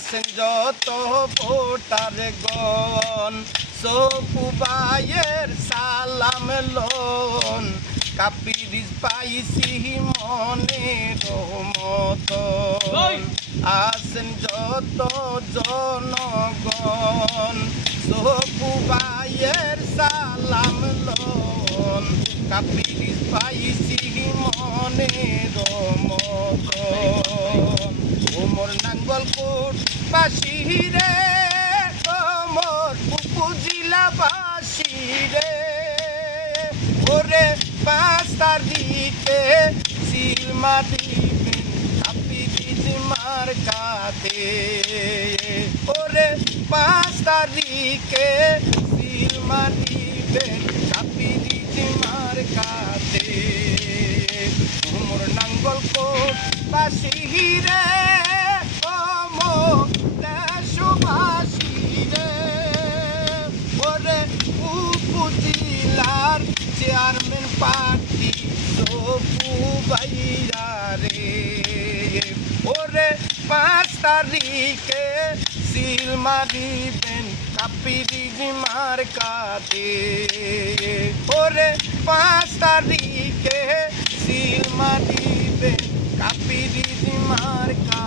আসেন যত ভোটার গণ সপু ভাইয়ের সালাম লোন কাপিরিস পাইছি মনের মতন আসেন যত জনগণ সপু ভাইয়ের সালাম লোন কাপিরিস পাইছি মনের মতন ওমর নাঙ্গলকোট বাসী রে ওমর উপজেলা বাসী রে ওরে 5 তারিখে সিলমা দিবেন কাপিরিস মার্কাতে ওরে 5 তারিখে সিলমা দিবেন কাপিরিস মার্কাতে ওমর নাঙ্গলকোট বাসী রে দেশবাসী রে ওরে উপজেলার চেয়ারম্যান পার্টি সপু ভাইরা রে ওরে 5 তারিখে সিল মারিবেন কাপিরিস মার্কাতে ওরে 5 তারিখে সিল মারিবেন কাপিরিস মার্কা